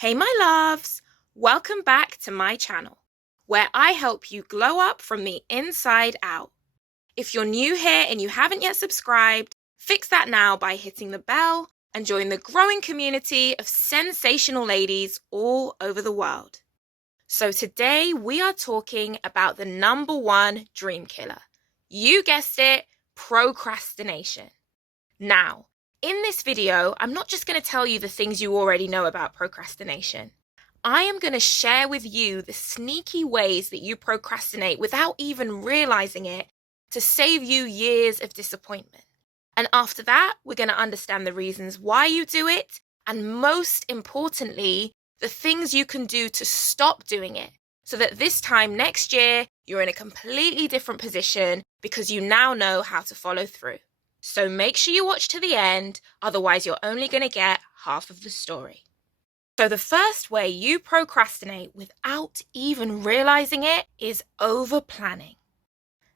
Hey my loves, welcome back to my channel, where I help you glow up from the inside out. If you're new here and you haven't yet subscribed, fix that now by hitting the bell and join the growing community of sensational ladies all over the world. So today we are talking about the number one dream killer. You guessed it, procrastination. Now, in this video, I'm not just going to tell you the things you already know about procrastination. I am going to share with you the sneaky ways that you procrastinate without even realizing it to save you years of disappointment. And after that, we're going to understand the reasons why you do it, and most importantly, the things you can do to stop doing it, so that this time next year, you're in a completely different position because you now know how to follow through. So make sure you watch to the end, otherwise you're only going to get half of the story. So the first way you procrastinate without even realizing it is over-planning.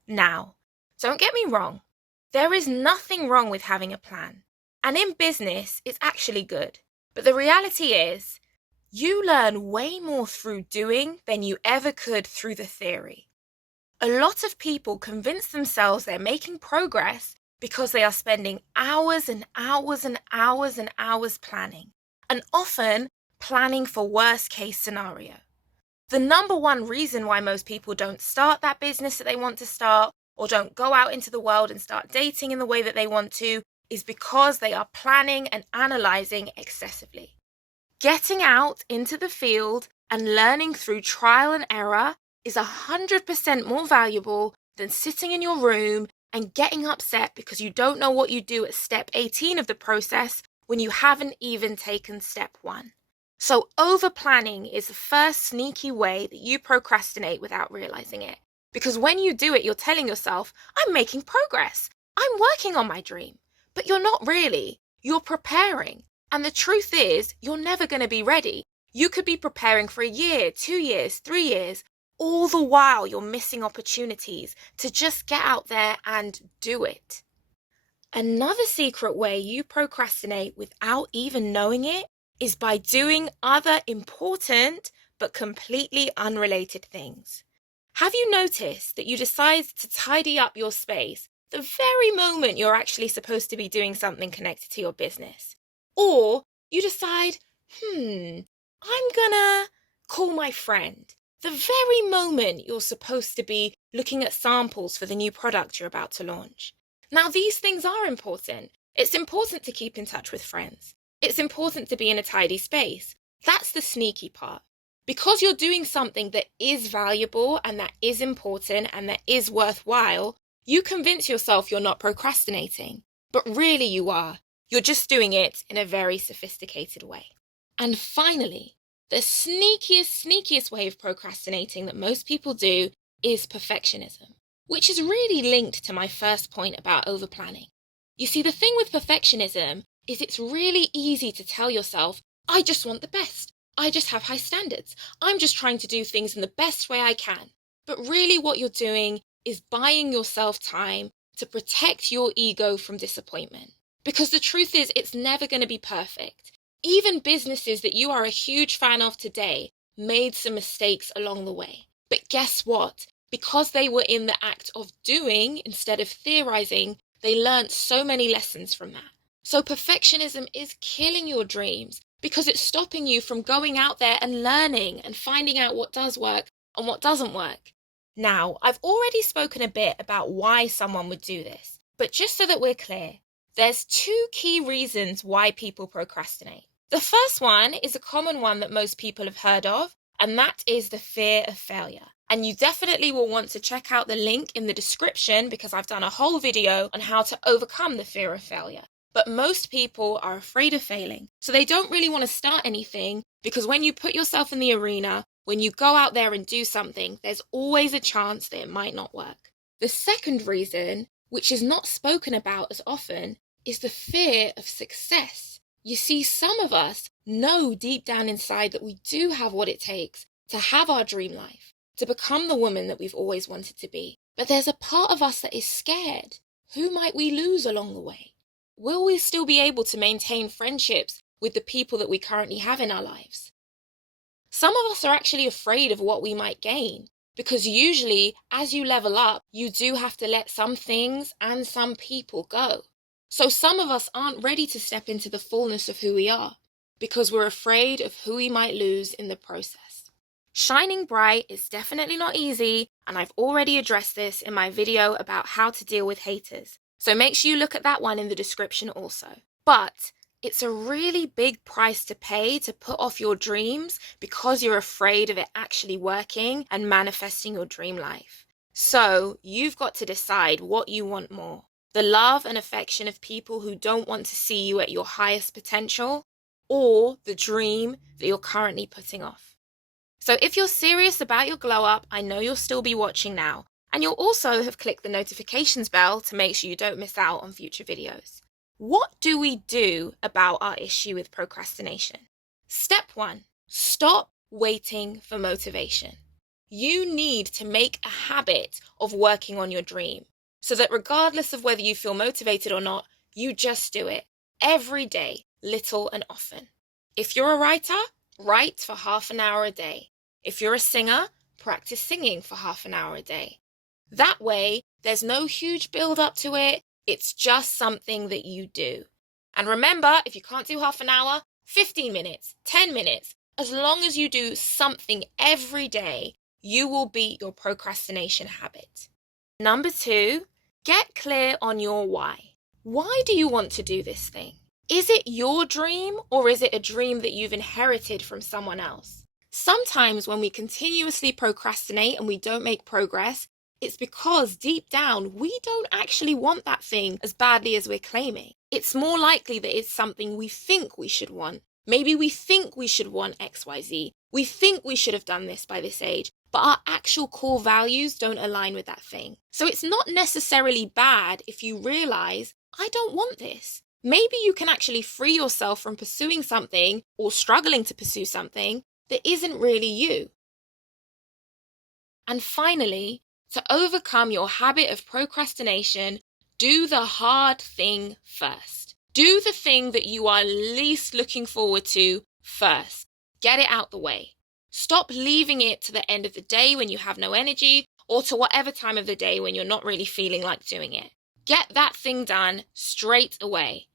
Now, don't get me wrong, there is nothing wrong with having a plan. And in business, it's actually good. But the reality is, you learn way more through doing than you ever could through the theory. A lot of people convince themselves they're making progress because they are spending hours and hours and hours and hours planning, and often planning for worst case scenario. The number one reason why most people don't start that business that they want to start, or don't go out into the world and start dating in the way that they want to, is because they are planning and analyzing excessively. Getting out into the field and learning through trial and error is 100% more valuable than sitting in your room and getting upset because you don't know what you do at step 18 of the process when you haven't even taken step 1. So over-planning is the first sneaky way that you procrastinate without realizing it. Because when you do it, you're telling yourself, I'm making progress. I'm working on my dream. But you're not really. You're preparing. And the truth is, you're never going to be ready. You could be preparing for a year, 2 years, 3 years. All the while you're missing opportunities to just get out there and do it. Another secret way you procrastinate without even knowing it is by doing other important but completely unrelated things. Have you noticed that you decide to tidy up your space the very moment you're actually supposed to be doing something connected to your business? Or you decide, I'm gonna call my friend the very moment you're supposed to be looking at samples for the new product you're about to launch. Now, these things are important. It's important to keep in touch with friends. It's important to be in a tidy space. That's the sneaky part. Because you're doing something that is valuable and that is important and that is worthwhile, you convince yourself you're not procrastinating. But really you are. You're just doing it in a very sophisticated way. And finally, the sneakiest way of procrastinating that most people do is perfectionism, which is really linked to my first point about over-planning. You see, the thing with perfectionism is it's really easy to tell yourself, I just want the best. I just have high standards. I'm just trying to do things in the best way I can. But really what you're doing is buying yourself time to protect your ego from disappointment. Because the truth is, it's never going to be perfect. Even businesses that you are a huge fan of today made some mistakes along the way. But guess what? Because they were in the act of doing instead of theorizing, they learned so many lessons from that. So perfectionism is killing your dreams because it's stopping you from going out there and learning and finding out what does work and what doesn't work. Now, I've already spoken a bit about why someone would do this, but just so that we're clear, there's 2 key reasons why people procrastinate. The first one is a common one that most people have heard of, and that is the fear of failure. And you definitely will want to check out the link in the description because I've done a whole video on how to overcome the fear of failure. But most people are afraid of failing, so they don't really want to start anything because when you put yourself in the arena, when you go out there and do something, there's always a chance that it might not work. The second reason, which is not spoken about as often, is the fear of success. You see, some of us know deep down inside that we do have what it takes to have our dream life, to become the woman that we've always wanted to be. But there's a part of us that is scared. Who might we lose along the way? Will we still be able to maintain friendships with the people that we currently have in our lives? Some of us are actually afraid of what we might gain, because usually as you level up, you do have to let some things and some people go. So some of us aren't ready to step into the fullness of who we are, because we're afraid of who we might lose in the process. Shining bright is definitely not easy, and I've already addressed this in my video about how to deal with haters. So make sure you look at that one in the description also. But it's a really big price to pay to put off your dreams because you're afraid of it actually working and manifesting your dream life. So you've got to decide what you want more: the love and affection of people who don't want to see you at your highest potential, or the dream that you're currently putting off. So if you're serious about your glow up, I know you'll still be watching now, and you'll also have clicked the notifications bell to make sure you don't miss out on future videos. What do we do about our issue with procrastination? Step 1, stop waiting for motivation. You need to make a habit of working on your dream so that regardless of whether you feel motivated or not, you just do it every day, little and often. If you're a writer, write for half an hour a day. If you're a singer, practice singing for half an hour a day. That way, there's no huge build up to it. It's just something that you do. And remember, if you can't do half an hour, 15 minutes, 10 minutes, as long as you do something every day, you will beat your procrastination habit. Number 2, get clear on your why. Why do you want to do this thing? Is it your dream, or is it a dream that you've inherited from someone else? Sometimes when we continuously procrastinate and we don't make progress, it's because deep down, we don't actually want that thing as badly as we're claiming. It's more likely that it's something we think we should want. Maybe we think we should want XYZ. We think we should have done this by this age, but our actual core values don't align with that thing. So it's not necessarily bad if you realize, I don't want this. Maybe you can actually free yourself from pursuing something or struggling to pursue something that isn't really you. And finally, to overcome your habit of procrastination, do the hard thing first. Do the thing that you are least looking forward to first. Get it out the way. Stop leaving it to the end of the day when you have no energy, or to whatever time of the day when you're not really feeling like doing it. Get that thing done straight away.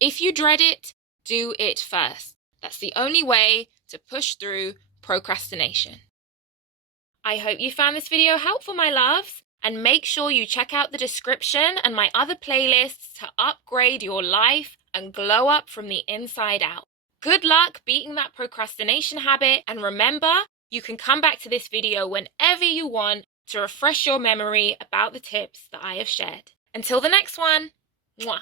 If you dread it, do it first. That's the only way to push through procrastination. I hope you found this video helpful, my loves, and make sure you check out the description and my other playlists to upgrade your life and glow up from the inside out. Good luck beating that procrastination habit, and remember, you can come back to this video whenever you want to refresh your memory about the tips that I have shared. Until the next one, mwah.